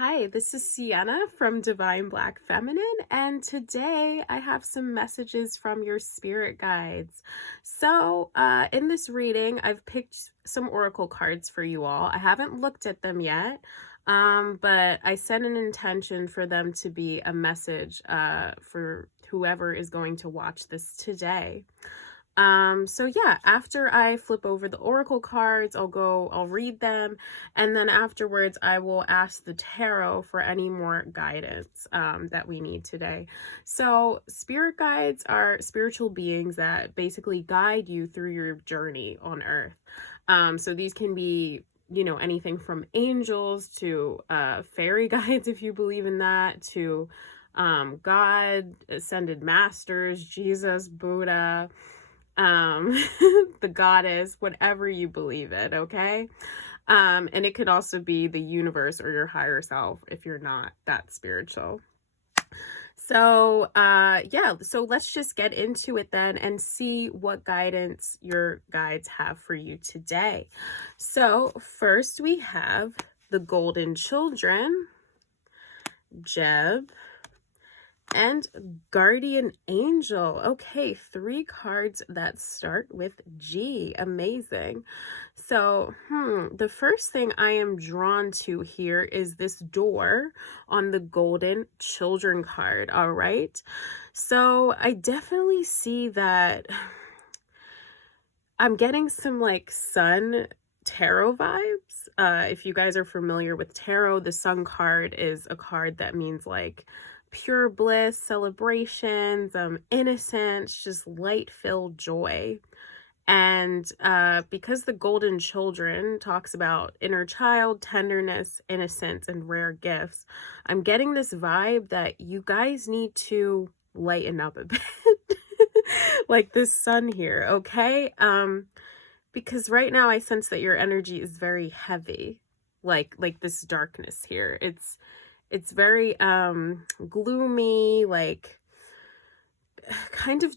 Hi, this is Sienna from Divine Black Feminine, and today I have some messages from your spirit guides. In this reading, I've picked some oracle cards for you all. I haven't looked at them yet, but I set an intention for them to be a message for whoever is going to watch this today. After I flip over the oracle cards, I'll read them, and then afterwards I will ask the tarot for any more guidance that we need today. So spirit guides are spiritual beings that basically guide you through your journey on earth. So these can be, anything from angels to fairy guides, if you believe in that, to God, ascended masters, Jesus, Buddha, the goddess, whatever you believe it, okay? And it could also be the universe or your higher self if you're not that spiritual. So let's just get into it then and see what guidance your guides have for you today. So first we have the Golden Children, Jeb, and Guardian Angel. Okay, 3 cards that start with G. Amazing. So, the first thing I am drawn to here is this door on the Golden Children card, all right? So, I definitely see that I'm getting some like sun tarot vibes. If you guys are familiar with tarot, the sun card is a card that means like pure bliss, celebrations, innocence, just light-filled joy. And because the Golden Children talks about inner child, tenderness, innocence, and rare gifts, I'm getting this vibe that you guys need to lighten up a bit. Like this sun here, okay? Because right now I sense that your energy is very heavy, like this darkness here. It's very gloomy, like kind of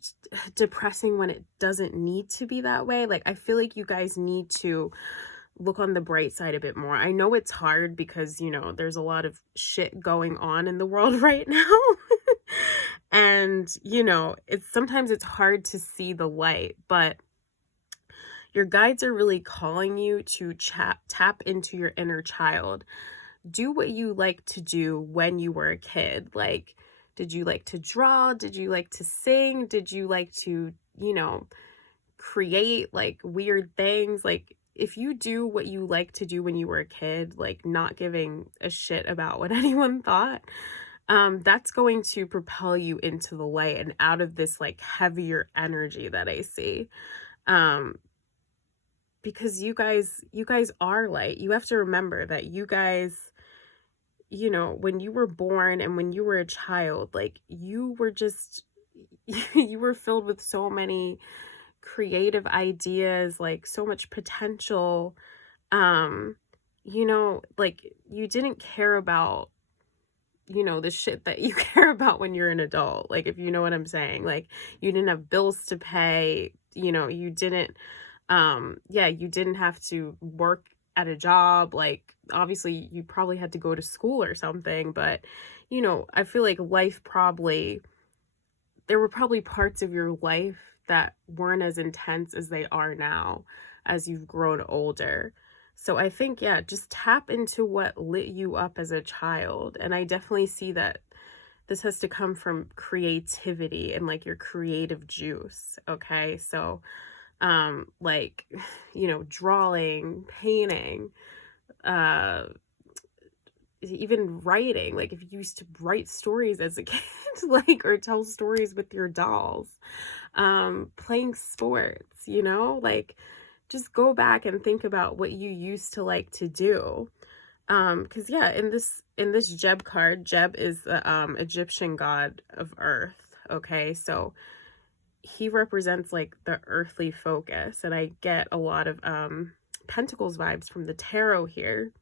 depressing when it doesn't need to be that way. Like I feel like you guys need to look on the bright side a bit more. I know it's hard because, there's a lot of shit going on in the world right now. And, sometimes it's hard to see the light, but your guides are really calling you to tap into your inner child. Do what you like to do when you were a kid. Like, did you like to draw? Did you like to sing? Did you like to, create like weird things? Like, if you do what you like to do when you were a kid, like not giving a shit about what anyone thought, that's going to propel you into the light and out of this like heavier energy that I see. Because you guys are light. You have to remember that you guys, when you were born and when you were a child, like you were just, you were filled with so many creative ideas, like so much potential. Like you didn't care about, the shit that you care about when you're an adult. Like, if you know what I'm saying, like you didn't have bills to pay, you didn't, you didn't have to work at a job. Like, obviously you probably had to go to school or something, but, I feel like there were probably parts of your life that weren't as intense as they are now as you've grown older. So I think, just tap into what lit you up as a child. And I definitely see that this has to come from creativity and like your creative juice. Okay. So, drawing, painting, even writing, like if you used to write stories as a kid, like, or tell stories with your dolls, playing sports, like just go back and think about what you used to like to do. Because in this Jeb card, Jeb is the Egyptian god of earth. Okay, so he represents like the earthly focus, and I get a lot of pentacles vibes from the tarot here.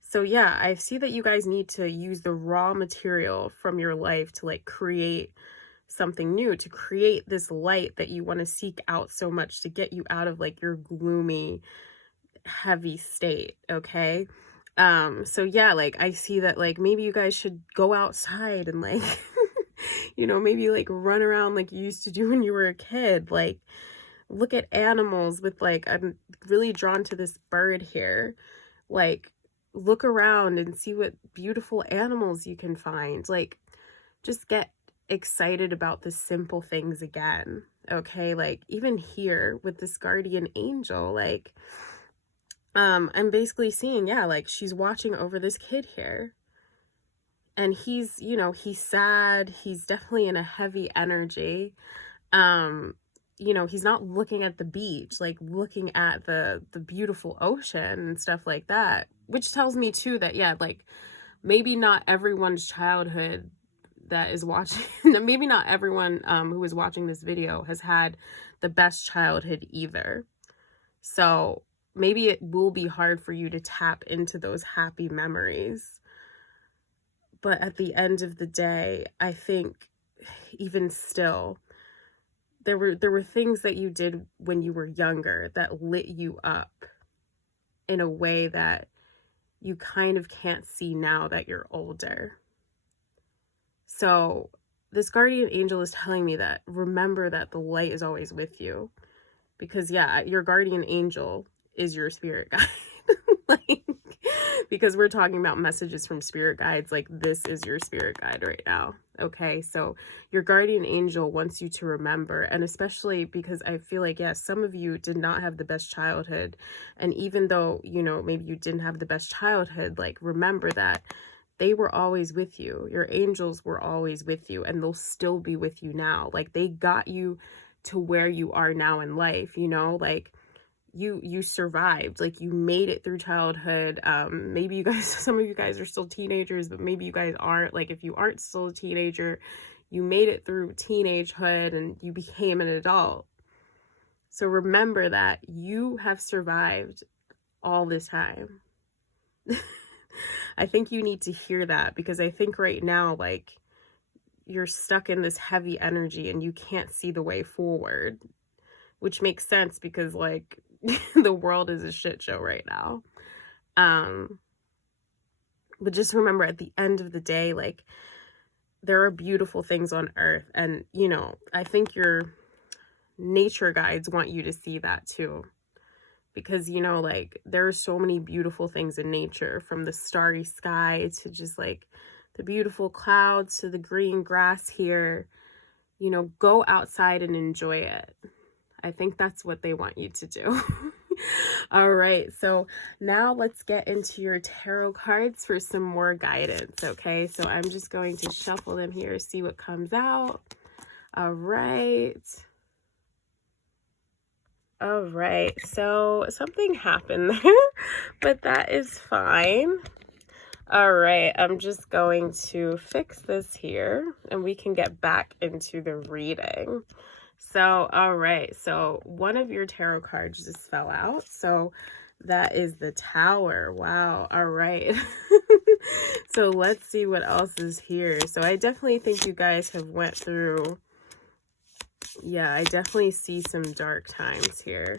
So I see that you guys need to use the raw material from your life to like create something new, to create this light that you want to seek out so much, to get you out of like your gloomy, heavy state. Okay. So yeah, like I see that like maybe you guys should go outside and like maybe like run around like you used to do when you were a kid. Like look at animals with like I'm really drawn to this bird here. Like look around and see what beautiful animals you can find. Like just get excited about the simple things again. Okay? Like even here with this guardian angel, like I'm basically seeing, yeah, like she's watching over this kid here. And he's, he's sad. He's definitely in a heavy energy. Um, he's not looking at the beach, like looking at the beautiful ocean and stuff like that, which tells me too that, yeah, like maybe not everyone's childhood that is watching, maybe not everyone who is watching this video has had the best childhood either. So maybe it will be hard for you to tap into those happy memories. But at the end of the day, I think even still, there were things that you did when you were younger that lit you up in a way that you kind of can't see now that you're older. So this guardian angel is telling me that remember that the light is always with you. Because yeah, your guardian angel is your spirit guide. Like, because we're talking about messages from spirit guides, like this is your spirit guide right now. Okay, so your guardian angel wants you to remember, and especially because I feel like, yes, some of you did not have the best childhood. And even though, maybe you didn't have the best childhood, like remember that they were always with you. Your angels were always with you, and they'll still be with you now. Like they got you to where you are now in life, like you survived, like you made it through childhood. Maybe you guys, some of you guys are still teenagers, but maybe you guys aren't. Like if you aren't still a teenager, you made it through teenagehood and you became an adult. So remember that you have survived all this time. I think you need to hear that, because I think right now, like, you're stuck in this heavy energy and you can't see the way forward, which makes sense because like the world is a shit show right now. But just remember at the end of the day, like there are beautiful things on earth, and I think your nature guides want you to see that too, because like there are so many beautiful things in nature, from the starry sky to just like the beautiful clouds to the green grass here. Go outside and enjoy it. I think that's what they want you to do. All right, so now let's get into your tarot cards for some more guidance, okay? So I'm just going to shuffle them here, see what comes out. All right. All right, so something happened there, but that is fine. All right, I'm just going to fix this here and we can get back into the reading. So, all right, so one of your tarot cards just fell out. So that is the Tower. Wow, all right. So let's see what else is here. So I definitely think you guys have went through, yeah, I definitely see some dark times here.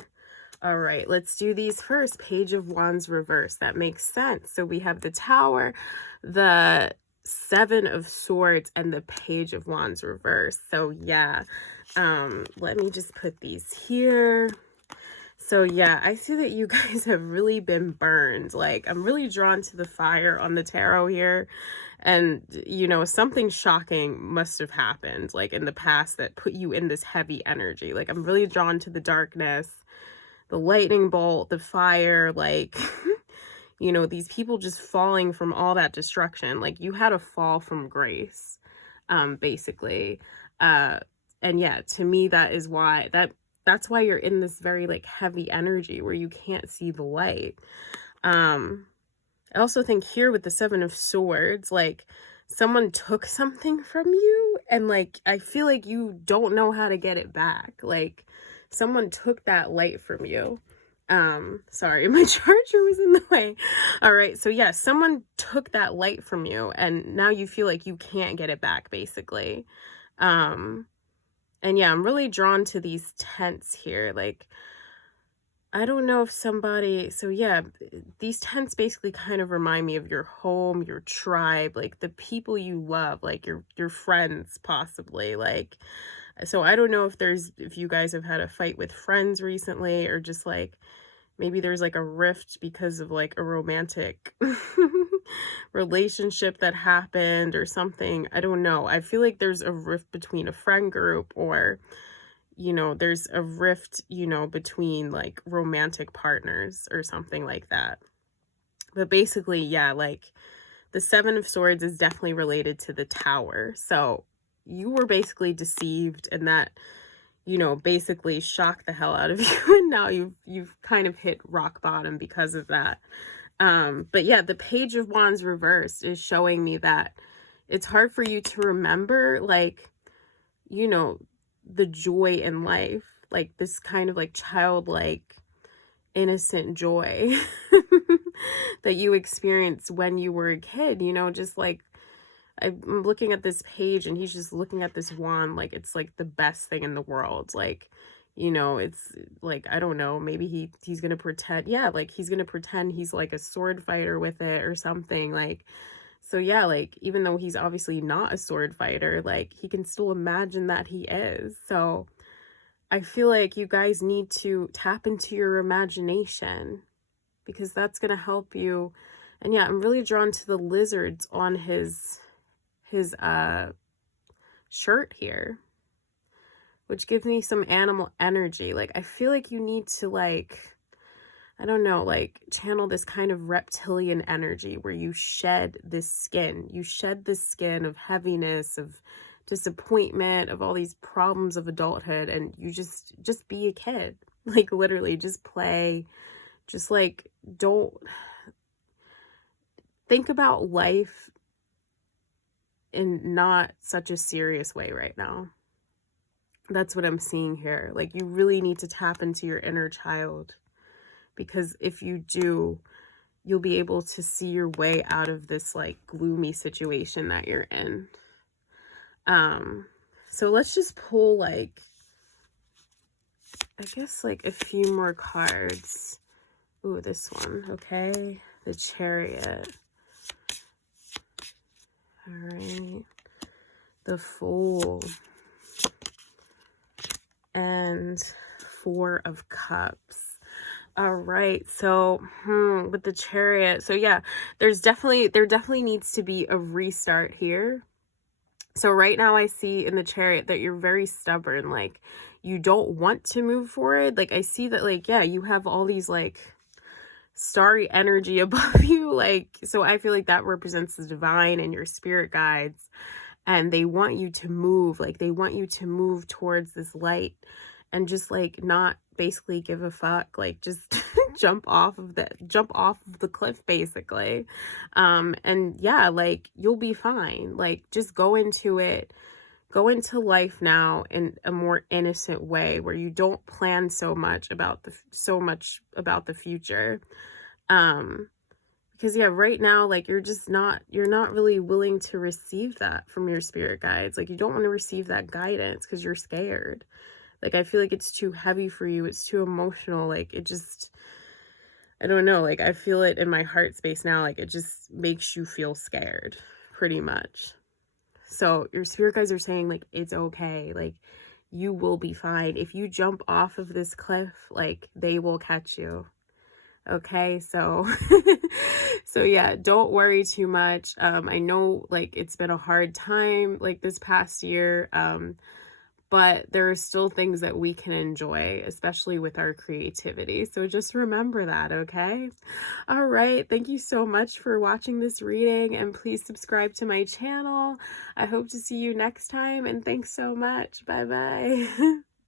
All right, let's do these first. Page of Wands reverse. That makes sense. So we have the Tower, the Seven of Swords, and the Page of Wands reverse. So yeah, let me just put these here. So yeah, I see that you guys have really been burned. Like I'm really drawn to the fire on the tarot here. And, something shocking must have happened like in the past that put you in this heavy energy. Like I'm really drawn to the darkness, the lightning bolt, the fire, like, these people just falling from all that destruction. Like you had a fall from grace, basically. And yeah, to me, that is why that's why you're in this very like heavy energy where you can't see the light. I also think here with the Seven of Swords, like someone took something from you and like, I feel like you don't know how to get it back. Like someone took that light from you. Sorry, my charger was in the way. All right. So yeah, someone took that light from you and now you feel like you can't get it back basically. And yeah, I'm really drawn to these tents here. Like I don't know if somebody, so yeah, these tents basically kind of remind me of your home, your tribe, like the people you love, like your friends possibly. Like, so I don't know if you guys have had a fight with friends recently, or just like maybe there's like a rift because of like a romantic relationship that happened or something. I don't know. I feel like there's a rift between a friend group, or there's a rift, between like romantic partners or something like that. But basically, yeah, like the Seven of Swords is definitely related to the Tower. So you were basically deceived, and that, basically shocked the hell out of you. And now you've kind of hit rock bottom because of that. But yeah, the Page of Wands reversed is showing me that it's hard for you to remember, like, you know, the joy in life, like this kind of like childlike, innocent joy that you experienced when you were a kid, just like I'm looking at this page and he's just looking at this wand like it's like the best thing in the world. Like, it's like, I don't know, maybe he's gonna pretend, yeah, like he's gonna pretend he's like a sword fighter with it or something. Like, so yeah, like even though he's obviously not a sword fighter, like he can still imagine that he is. So I feel like you guys need to tap into your imagination, because that's going to help you. And yeah, I'm really drawn to the lizards on his shirt here, which gives me some animal energy. Like I feel like you need to, like, I don't know, like channel this kind of reptilian energy where you shed this skin. You shed this skin of heaviness, of disappointment, of all these problems of adulthood, and you just be a kid. Like literally just play. Just like don't think about life in not such a serious way right now. That's what I'm seeing here. Like you really need to tap into your inner child, because if you do, you'll be able to see your way out of this like gloomy situation that you're in. So let's just pull like, I guess like a few more cards. Ooh, this one, okay. The Chariot. All right. The Fool. And Four of Cups. All right, so with the Chariot, so yeah, there definitely needs to be a restart here. So right now I see in the Chariot that you're very stubborn, like you don't want to move forward. Like I see that, like, yeah, you have all these like starry energy above you, like, so I feel like that represents the divine and your spirit guides, and they want you to move, like they want you to move towards this light and just like not basically give a fuck, like just jump off of the cliff basically. And yeah, like you'll be fine. Like just go into life now in a more innocent way where you don't plan so much about the future. Because yeah, right now, like you're not really willing to receive that from your spirit guides. Like you don't want to receive that guidance because you're scared. Like I feel like it's too heavy for you. It's too emotional. Like it just, I don't know. Like I feel it in my heart space now. Like it just makes you feel scared pretty much. So your spirit guides are saying like, it's okay. Like you will be fine. If you jump off of this cliff, like they will catch you. Okay, so so yeah, don't worry too much. I know like it's been a hard time like this past year, but there are still things that we can enjoy, especially with our creativity. So just remember that, okay? All right, thank you so much for watching this reading, and please subscribe to my channel. I hope to see you next time, and thanks so much. Bye bye.